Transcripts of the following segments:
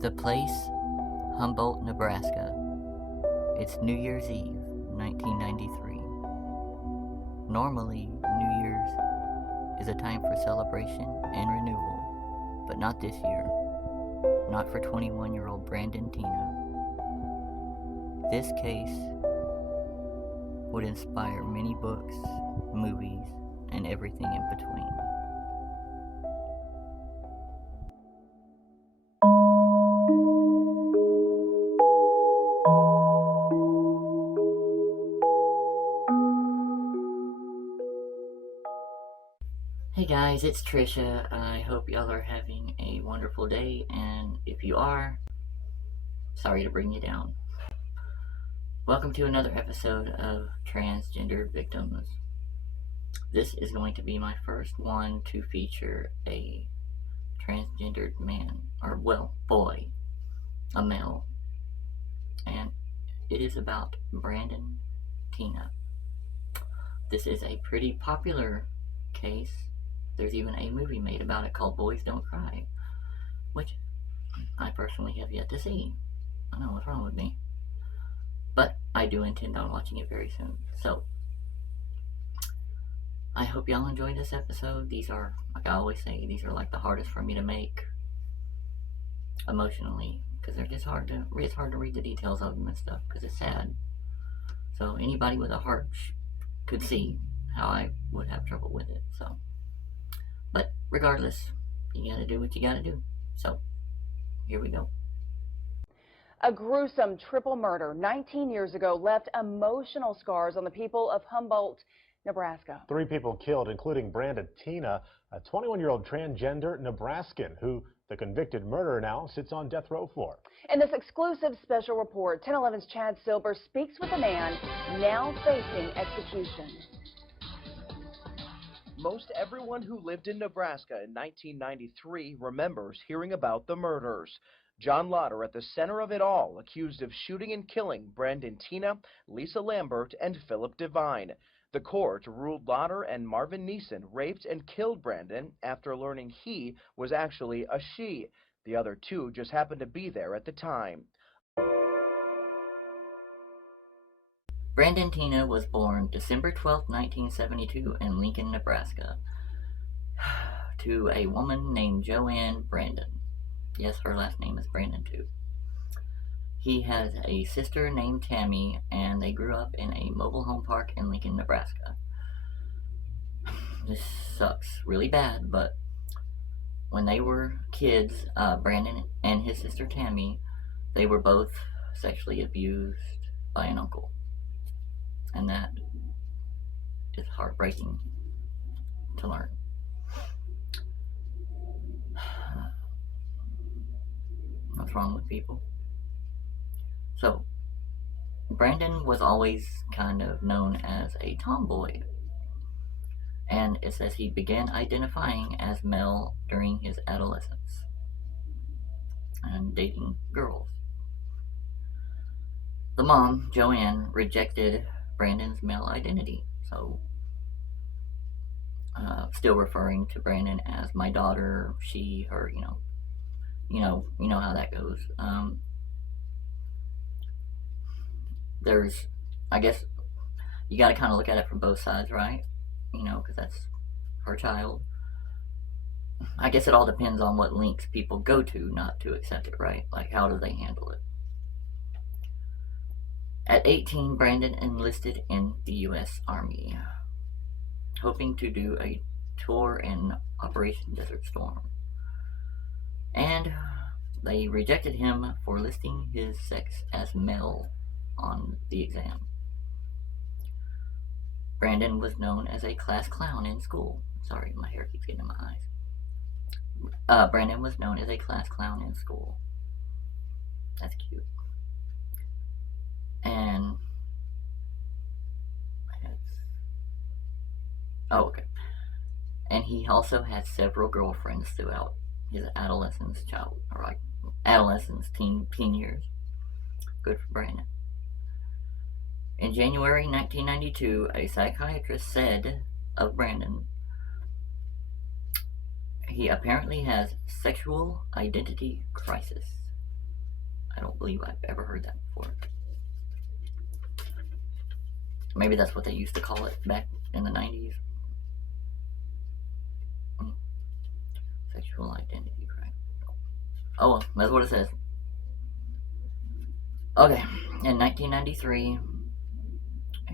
The place, Humboldt, Nebraska. It's New Year's Eve, 1993. Normally, New Year's is a time for celebration and renewal, but not this year. Not for 21-year-old Brandon Teena. This case would inspire many books, movies, and everything in between. Hey guys, it's Trisha. I hope y'all are having a wonderful day, and if you are, sorry to bring you down. Welcome to another episode of Transgender Victims. This is going to be my first one to feature a transgendered man, or well, boy, a male, and it is about Brandon Teena. This is a pretty popular case. There's even a movie made about it called Boys Don't Cry, which I personally have yet to see. I don't know what's wrong with me. But I do intend on watching it very soon. So, I hope y'all enjoy this episode. These are, like I always say, these are like the hardest for me to make emotionally, because they're just it's hard to read the details of them and stuff, because it's sad. So anybody with a heart could see how I would have trouble with it. So, but regardless, you gotta do what you gotta do. So, here we go. A gruesome triple murder 19 years ago left emotional scars on the people of Humboldt, Nebraska. 3 people killed, including Brandon Teena, a 21-year-old transgender Nebraskan who the convicted murderer now sits on death row for. In this exclusive special report, 1011's Chad Silver speaks with a man now facing execution. Most everyone who lived in Nebraska in 1993 remembers hearing about the murders. John Lauder at the center of it all, accused of shooting and killing Brandon Teena, Lisa Lambert, and Phillip DeVine. The court ruled Lauder and Marvin Nissen raped and killed Brandon after learning he was actually a she. The other 2 just happened to be there at the time. Brandon Teena was born December 12, 1972 in Lincoln, Nebraska, to a woman named Joanne Brandon. Yes, her last name is Brandon too. He has a sister named Tammy, and they grew up in a mobile home park in Lincoln, Nebraska. This sucks really bad, but when they were kids, Brandon and his sister Tammy, they were both sexually abused by an uncle. And that is heartbreaking to learn. What's wrong with people? So, Brandon was always kind of known as a tomboy. And it says he began identifying as male during his adolescence and dating girls. The mom, Joanne, rejected Brandon's male identity, so still referring to Brandon as my daughter, she, her, you know how that goes. There's, I guess, you got to kind of look at it from both sides, right? Because that's her child. I guess it all depends on what links people go to not to accept it, right? Like, how do they handle it? At 18, Brandon enlisted in the U.S. Army, hoping to do a tour in Operation Desert Storm. And they rejected him for listing his sex as male on the exam. Brandon was known as a class clown in school. Sorry, my hair keeps getting in my eyes. Brandon was known as a class clown in school. That's cute. And okay. And he also had several girlfriends throughout his adolescence, teen years. Good for Brandon. In January 1992, a psychiatrist said of Brandon, he apparently has sexual identity crisis. I don't believe I've ever heard that before. Maybe that's what they used to call it back in the 90s. Sexual identity, right? Oh well, that's what it says. Okay, in 1993,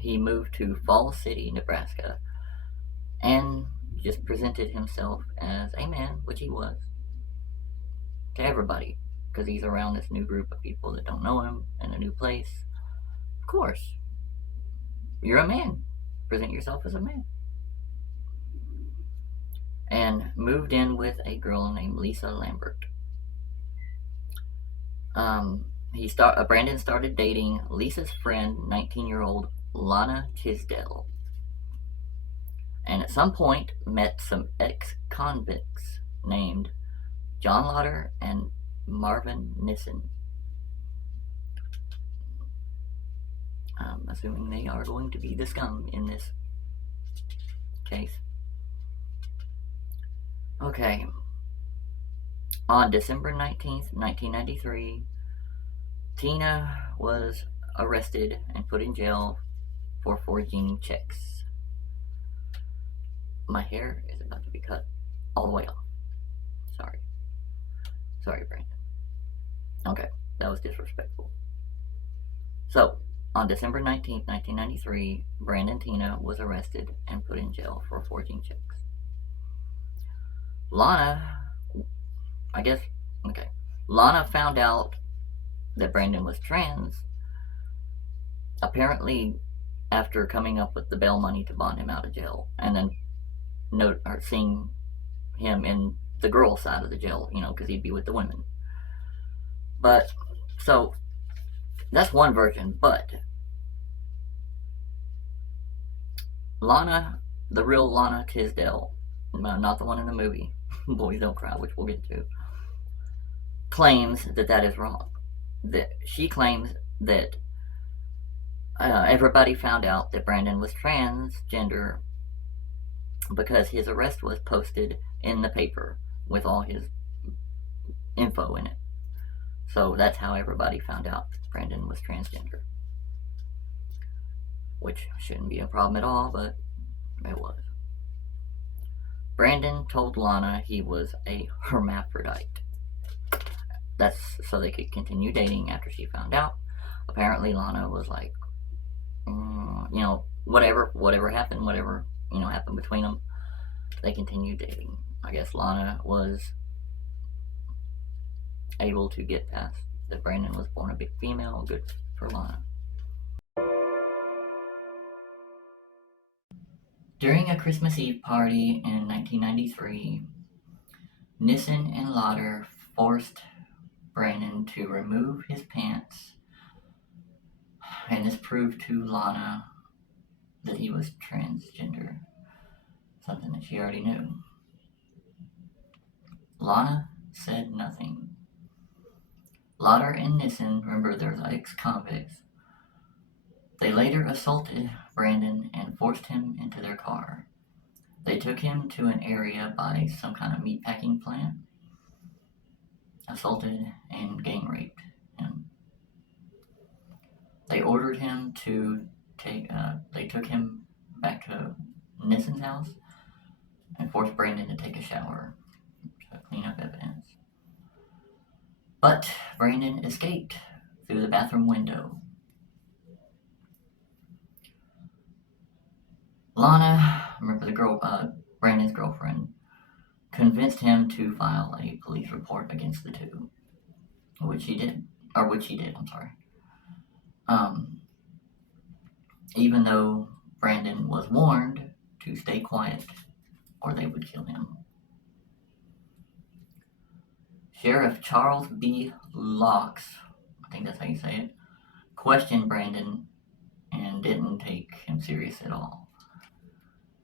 he moved to Falls City, Nebraska, and just presented himself as a man, which he was, to everybody, because he's around this new group of people that don't know him in a new place. Of course, you're a man. Present yourself as a man. And moved in with a girl named Lisa Lambert. Brandon started dating Lisa's friend, 19-year-old Lana Tisdale, and at some point met some ex-convicts named John Lauder and Marvin Nissen. I'm assuming they are going to be the scum in this case. Okay. On December 19th, 1993, Teena was arrested and put in jail for forging checks. My hair is about to be cut all the way off. Sorry, Brandon. Okay, that was disrespectful. So, on December 19th, 1993, Brandon Teena was arrested and put in jail for forging checks. Lana found out that Brandon was trans, apparently after coming up with the bail money to bond him out of jail, and then seeing him in the girl side of the jail, because he'd be with the women. But, so, that's one version, but Lana, the real Lana Tisdale, not the one in the movie, Boys Don't Cry, which we'll get to, claims that is wrong. That she claims that everybody found out that Brandon was transgender because his arrest was posted in the paper with all his info in it. So that's how everybody found out Brandon was transgender. Which shouldn't be a problem at all, but it was. Brandon told Lana he was a hermaphrodite. That's so they could continue dating after she found out. Apparently Lana was like, whatever happened, happened between them, they continued dating. I guess Lana was able to get past that Brandon was born a big female. Good for Lana. During a Christmas Eve party in 1993, Nissen and Lauder forced Brandon to remove his pants, and this proved to Lana that he was transgender, something that she already knew. Lana said nothing. Lauder and Nissen, remember they're ex-convicts, they later assaulted Brandon and forced him into their car. They took him to an area by some kind of meatpacking plant, assaulted and gang raped him. They ordered him to they took him back to Nissen's house and forced Brandon to take a shower to clean up evidence. But Brandon escaped through the bathroom window. Lana, remember the girl, Brandon's girlfriend, convinced him to file a police report against the two, which he did, I'm sorry. Even though Brandon was warned to stay quiet or they would kill him. Sheriff Charles B. Locks, I think that's how you say it, questioned Brandon and didn't take him serious at all.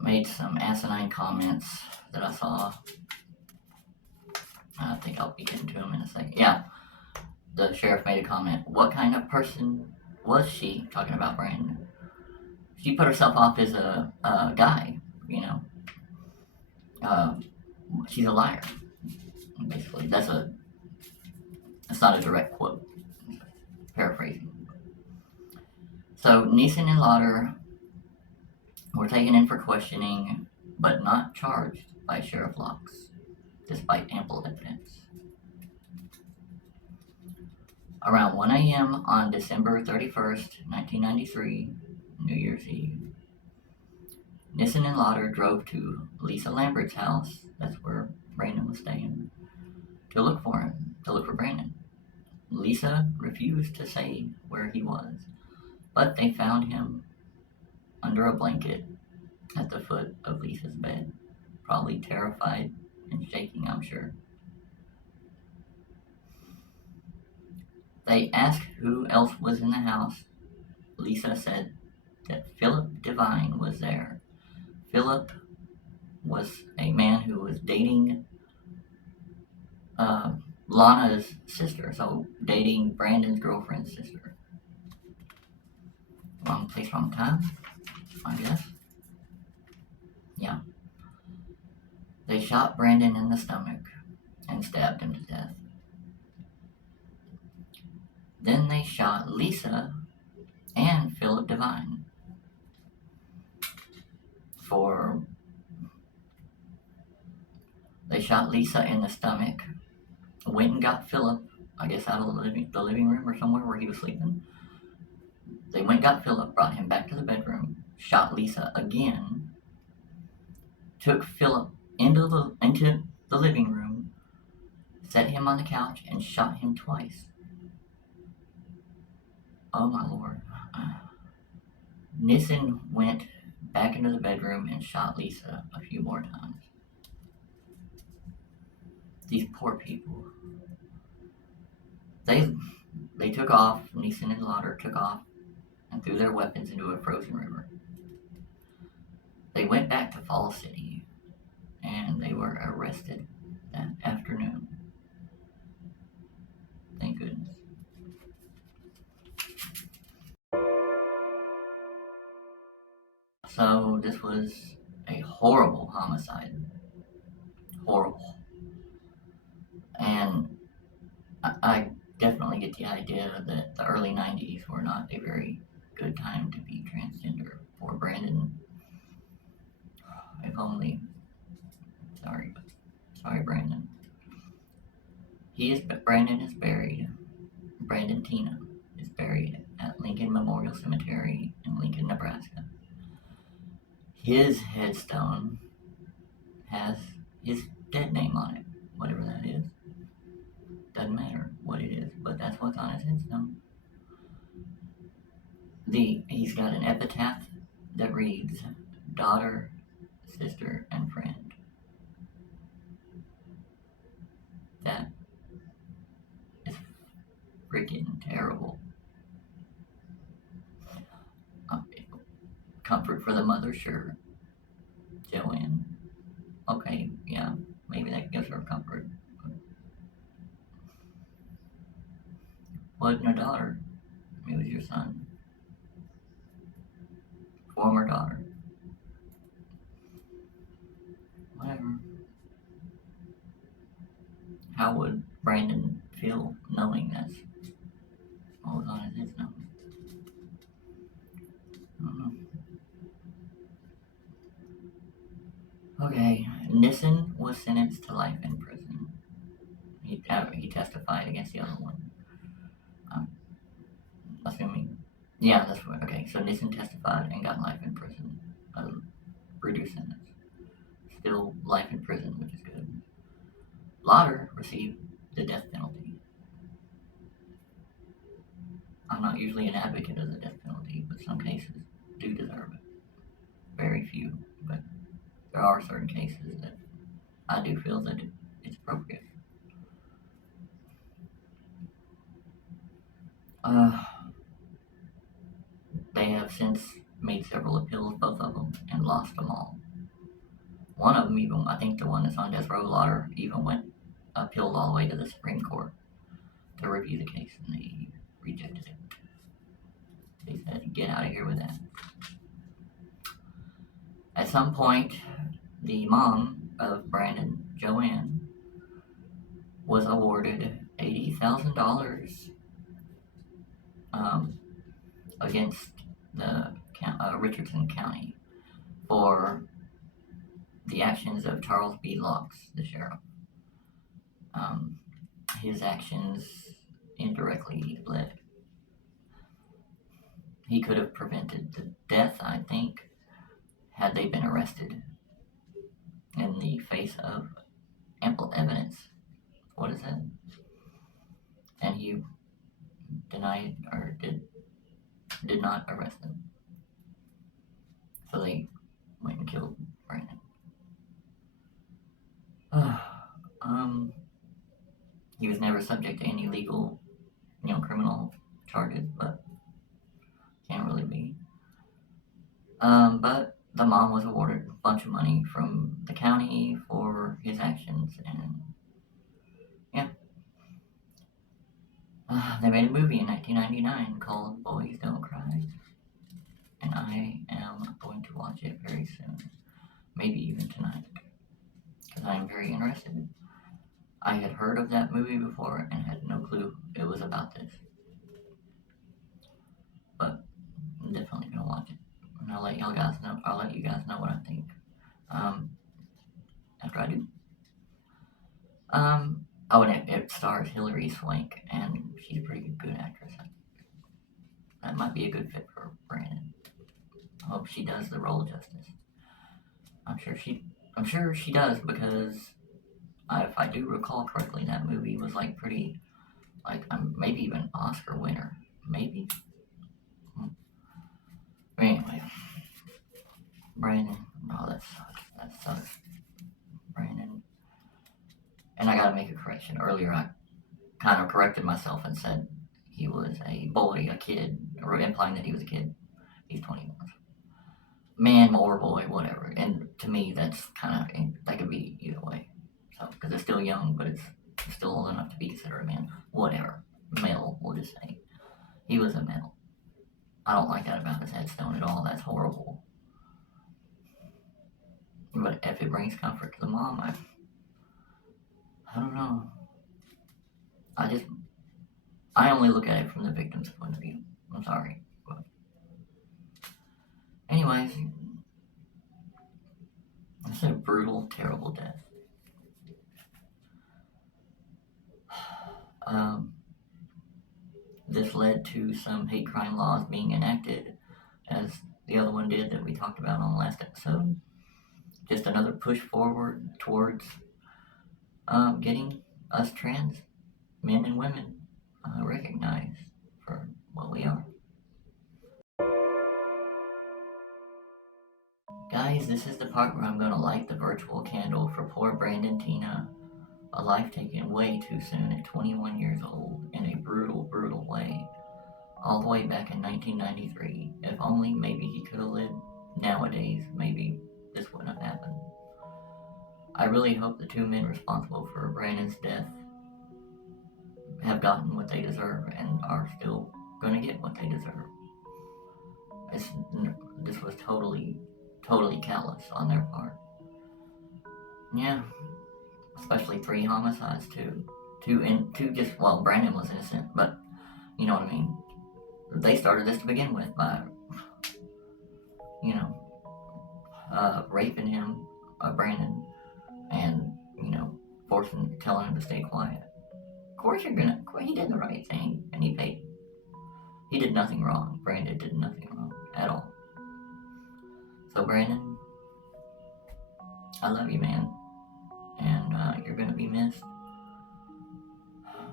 Made some asinine comments that I saw. I think I'll be getting to them in a second. Yeah, the sheriff made a comment. What kind of person was she? Talking about Brandon. She put herself off as a guy, She's a liar. Basically, that's not a direct quote. Paraphrasing. So Nissen and Lauder were taken in for questioning, but not charged by Sheriff Locks, despite ample evidence. Around 1 a.m. on December 31st, 1993, New Year's Eve, Nissen and Lauder drove to Lisa Lambert's house, that's where Brandon was staying, to look for Brandon. Lisa refused to say where he was, but they found him under a blanket at the foot of Lisa's bed, probably terrified and shaking, I'm sure. They asked who else was in the house. Lisa said that Phillip DeVine was there. Phillip was a man who was dating Lana's sister, so dating Brandon's girlfriend's sister. Wrong place, wrong time, I guess. Yeah. They shot Brandon in the stomach and stabbed him to death. Then they shot Lisa and Phillip DeVine They shot Lisa in the stomach, went and got Phillip, I guess out of the living room or somewhere where he was sleeping. They went and got Phillip, brought him back to the bedroom, shot Lisa again, took Phillip into the living room, set him on the couch, and shot him twice. Oh my Lord. Nissen went back into the bedroom and shot Lisa a few more times. These poor people. They took off, Nissen and Lauder took off and threw their weapons into a frozen river. They went back to Fall City and they were arrested that afternoon. Thank goodness. So this was a horrible homicide. Horrible. And I definitely get the idea that the early 90s were not a very good time to be transgender. Poor Brandon. If only. Sorry Brandon. Brandon is buried. Brandon Teena is buried at Lincoln Memorial Cemetery in Lincoln, Nebraska. His headstone has his dead name on it, whatever that is. Doesn't matter what it is, but that's what's on his headstone. He's got an epitaph that reads, daughter, sister, and friend. That is freaking terrible. Comfort for the mother, sure. Joanne. Okay, yeah, maybe that gives her comfort. Wasn't a daughter. It was your son. Former daughter. Whatever. How would Brandon feel knowing that's what was on his headstone? I don't know. Okay, Nissen was sentenced to life in prison. He testified against the other one. Assuming, yeah, that's what. Okay, so Nissen testified and got life in prison, reduced sentence. Still life in prison, which is good. Lauder received the death penalty. I'm not usually an advocate of the death penalty, but some cases do deserve it. Very few, but there are certain cases that I do feel that it's appropriate. They have since made several appeals, both of them, and lost them all. One of them even, I think the one that's on death row, Lauder, even appealed all the way to the Supreme Court to review the case, and they rejected it. They said, get out of here with that. At some point, the mom of Brandon, Joanne, was awarded $80,000 against the Richardson County for the actions of Charles B. Laux, the sheriff. His actions indirectly led. He could have prevented the death, I think, had they been arrested in the face of ample evidence. What is it? And he denied or did not arrest them. So they went and killed Brandon. He was never subject to any legal, criminal charges, but can't really be. But the mom was awarded a bunch of money from the county for his actions, and yeah. They made a movie in 1999 called Boys Don't Cry, and I am going to watch it very soon, maybe even tonight, because I am very interested. I had heard of that movie before and had no clue it was about this, but I'm definitely gonna watch it, and I'll let you guys know what I think after I do. It stars Hilary Swank, and she's a pretty good actress. That might be a good fit for Brandon. I hope she does the role justice. I'm sure she does, because if I do recall correctly, that movie was pretty, maybe even Oscar winner, maybe. But anyway, Brandon. Oh, that sucks. Brandon. And I gotta make a correction. Earlier, I kind of corrected myself and said he was a boy, a kid, or implying that he was a kid. He's 21. Man or boy, whatever. And to me, that's that could be either way. So, because it's still young, but it's still old enough to be considered a man. Whatever. Male, we'll just say. He was a male. I don't like that about his headstone at all. That's horrible. But if it brings comfort to the mom, I don't know. I only look at it from the victim's point of view. I'm sorry. But anyways, it's a brutal, terrible death. This led to some hate crime laws being enacted, as the other one did that we talked about on the last episode. Just another push forward towards getting us trans men and women recognized for what we are. Guys, this is the part where I'm going to light the virtual candle for poor Brandon Teena, a life taken way too soon at 21 years old in a brutal, brutal way, all the way back in 1993. If only maybe he could have lived nowadays, maybe this wouldn't have happened. I really hope the two men responsible for Brandon's death have gotten what they deserve and are still going to get what they deserve. This was totally callous on their part. Yeah, especially 3 homicides too. Brandon was innocent, but you know what I mean. They started this to begin with by, raping him, Brandon, and telling him to stay quiet. Of course he did the right thing, and he paid. He did nothing wrong. Brandon did nothing wrong at all. So Brandon, I love you, man, and you're gonna be missed.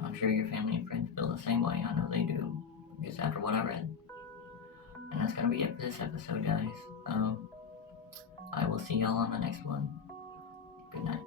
I'm sure your family and friends feel the same way. I know they do, just after what I read. And that's gonna be it for this episode, guys. I will see y'all on the next one. Good night.